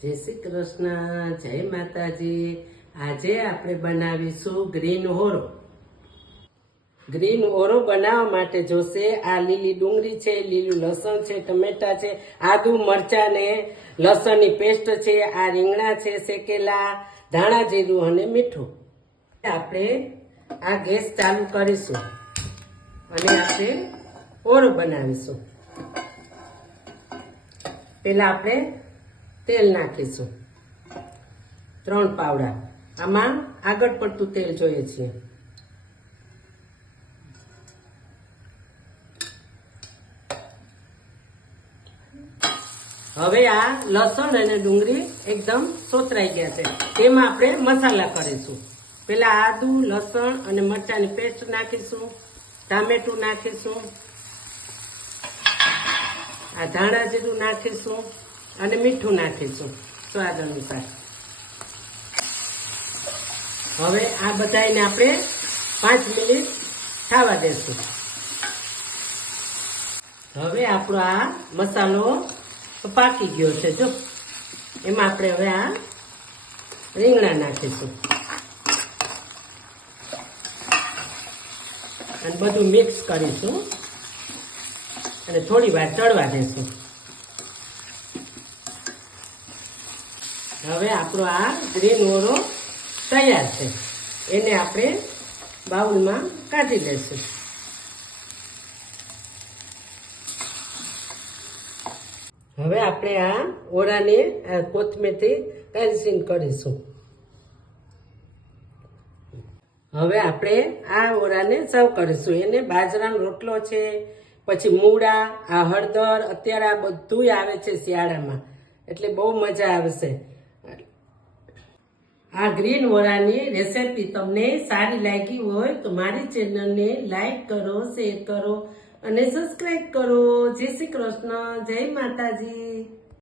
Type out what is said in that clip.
જય શ્રી કૃષ્ણ, જય માતાજી। આજે આપણે બનાવીશું ગ્રીન ઓરો। ગ્રીન ઓરો બનાવવા માટે જોશે આ લીલી ડુંગળી છે, લીલું લસણ છે, ટમેટા છે, આદુ મરચાં ને લસણની પેસ્ટ છે, આ રીંગણા છે શેકેલા, ધાણા જીરું અને મીઠું। આપણે આ ગેસ ચાલુ કરીશું અને આપણે ઓરો બનાવીશું। પહેલા આપણે તેલ નાખીશું 3 પાવડા। આમાં આગળ પડતું તેલ જોઈએ છીએ। હવે આ લસણ અને ડુંગળી એકદમ સોતરાઈ ગયા છે, તેમાં આપણે મસાલા કરીશું। પહેલા આદુ લસણ અને મરચાંની પેસ્ટ નાખીશું, ટામેટું નાખીશું, આ ધાણા જીરું નાખીશું અને મીઠું નાખીશું સ્વાદ અનુસાર। હવે આ બધાને આપણે 5 મિનિટ થવા દેશું। હવે આપણો આ મસાલો પાકી ગયો છે, જો એમાં આપણે હવે આ રીંગણા નાખીશું અને બધું મિક્સ કરીશું અને થોડી વાર ચડવા દેશું। હવે આપણો આ ગ્રીન ઓરો તૈયાર છે, એને આપણે બાઉલમાં કાઢી લઈશું। હવે આપણે આ ઓરાને કોથમીરથી ગાર્નિશિંગ કરીશું। હવે આપણે આ ઓરાને સર્વ કરીશું। એને બાજરાનો રોટલો છે, પછી મૂળા, આ હળદર, અત્યારે આ બધું આવે છે શિયાળામાં, એટલે બહુ મજા આવશે। આ ગ્રીન ઓરાની રેસીપી તમને સારી લાગી હોય તો મારી ચેનલને લાઈક કરો, શેર કરો અને સબસ્ક્રાઈબ કરો। જય શ્રી કૃષ્ણ, જય માતાજી।